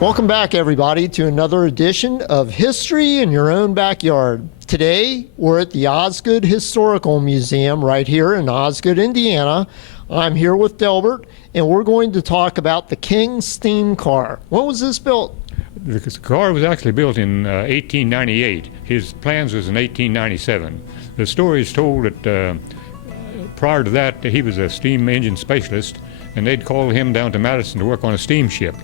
Welcome back, everybody, to another edition of History in Your Own Backyard. Today, we're at the Osgood Historical Museum right here in Osgood, Indiana. I'm here with Delbert, and we're going to talk about the King steam car. When was this built? The car was actually built in 1898. His plans was in 1897. The story is told that prior to that, he was a steam engine specialist, and they'd call him down to Madison to work on a steamship.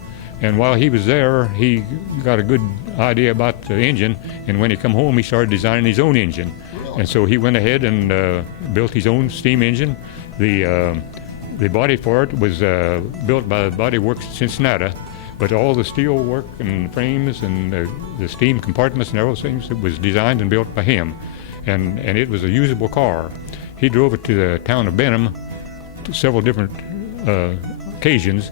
And while he was there, he got a good idea about the engine, and when he come home, he started designing his own engine. Really? And so he went ahead and built his own steam engine. The body for it was built by the Body Works in Cincinnati, but all the steel work and frames and the steam compartments and everything was designed and built by him. And it was a usable car. He drove it to the town of Benham to several different occasions.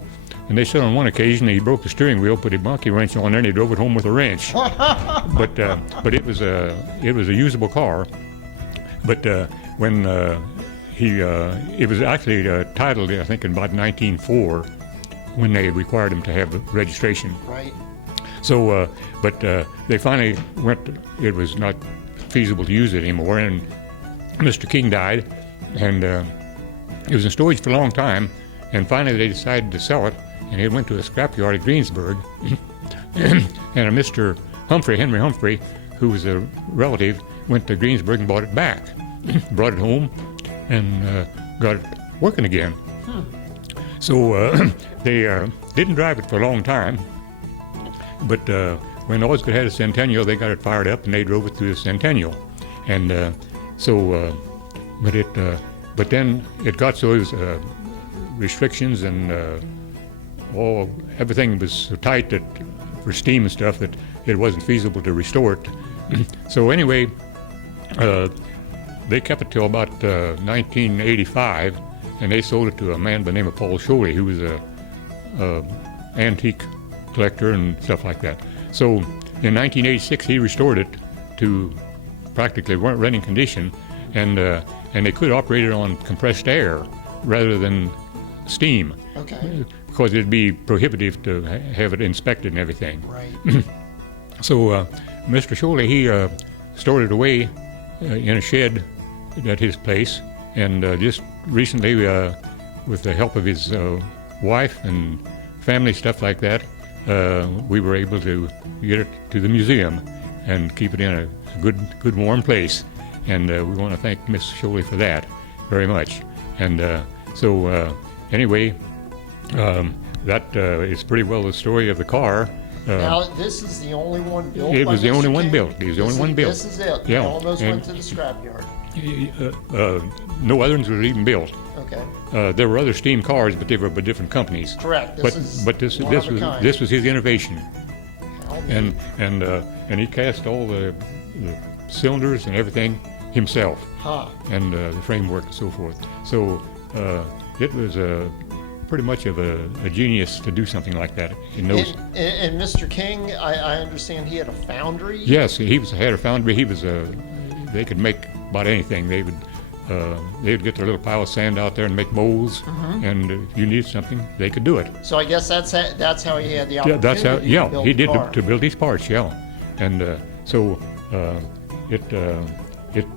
And they said on one occasion he broke the steering wheel, put a monkey wrench on there, and he drove it home with a wrench. but it was a usable car. But when it was actually titled, I think, in about 1904, when they required him to have the registration. Right. So, but they finally went. It was not feasible to use it anymore, and Mr. King died, and it was in storage for a long time. And finally, they decided to sell it. And it went to a scrapyard at Greensburg, and a Mr. Henry Humphrey, who was a relative, went to Greensburg and bought it back, brought it home, and got it working again. So they didn't drive it for a long time, but when Osgood had a centennial, they got it fired up and they drove it through the centennial. And but then it got so it was restrictions and everything was so tight that for steam and stuff that it wasn't feasible to restore it. So anyway, they kept it till about 1985, and they sold it to a man by the name of Paul Sholey, who was a antique collector and stuff like that. So in 1986, he restored it to practically running condition, and they could operate it on compressed air rather than steam. Okay. Because it'd be prohibitive to have it inspected and everything. Right. So Mr. Sholey, he stored it away in a shed at his place, and just recently, with the help of his wife and family, stuff like that, we were able to get it to the museum and keep it in a good warm place. And we want to thank Miss Sholey for that very much. And anyway, that is pretty well the story of the car. Now, this is the only one built. It by was the Mr. only one King? built. It was the only one built. This is it. Yeah. All those And- went to the scrapyard. No other ones were even built. Okay. There were other steam cars, but they were by different companies. Correct. But this was his innovation, and he cast all the cylinders and everything himself, and the framework and so forth. So it was pretty much of a genius to do something like that. And Mr. King, I understand he had a foundry. Yes, had a foundry. They could make about anything. They'd get their little pile of sand out there and make molds, and if you needed something, they could do it. So I guess that's how he had the opportunity. Yeah, that's how. Yeah, to build he the did car. to build these parts. Yeah, and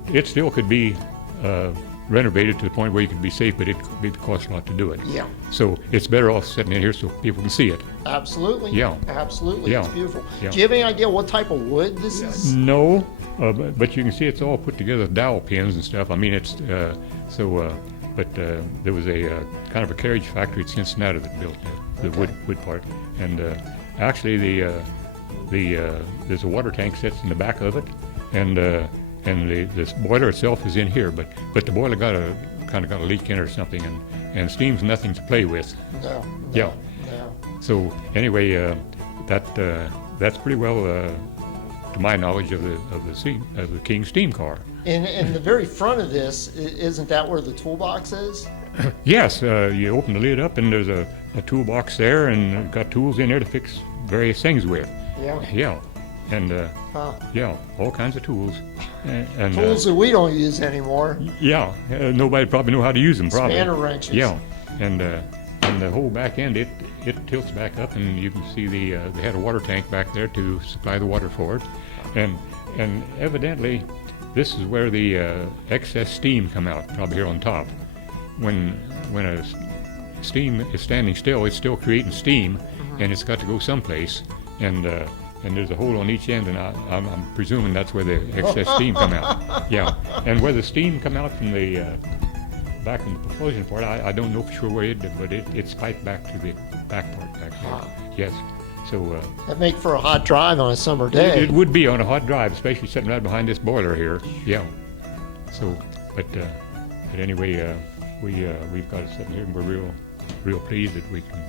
it still could be renovated to the point where you could be safe, but it could cost a lot to do it. Yeah. So it's better off sitting in here so people can see it. Absolutely. Yeah. Absolutely. Yeah. It's beautiful. Yeah. Do you have any idea what type of wood this is? No, but you can see it's all put together with dowel pins and stuff. I mean, it's but there was a kind of a carriage factory at Cincinnati that built the wood part, and actually there's a water tank sits in the back of it, and this boiler itself is in here, but the boiler got a leak in it or something, and steam's nothing to play with. No. Yeah. No. So anyway, that's pretty well, to my knowledge, of the King steam car. In the very front of this, isn't that where the toolbox is? Yes, you open the lid up and there's a toolbox there, and got tools in there to fix various things with. Yeah. Yeah, and yeah, all kinds of tools. And Tools that we don't use anymore. yeah, nobody probably know how to use them. Probably. Spanner wrenches. Yeah, and and the whole back end, it tilts back up, and you can see they had a water tank back there to supply the water for it, and evidently this is where the excess steam come out, probably here on top. When a steam is standing still, it's still creating steam, and it's got to go someplace, and there's a hole on each end, and I'm presuming that's where the excess steam come out. Yeah, and where the steam come out from the back in the propulsion part, I don't know for sure where it did, but it's piped back to the back part back there. Yes. So That'd make for a hot drive on a summer day. it would be on a hot drive, especially sitting right behind this boiler here. Yeah. So, but anyway, we've got it sitting here, and we're real pleased that we can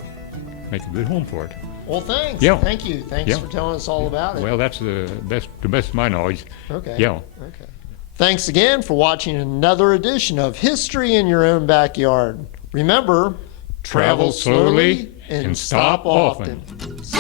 make a good home for it. Well, thanks. Yeah. Thank you. Thanks Yeah. for telling us all about it. Well, that's the best of my knowledge. Okay. Yeah. Okay. Thanks again for watching another edition of History in Your Own Backyard. Remember, travel slowly and stop often. See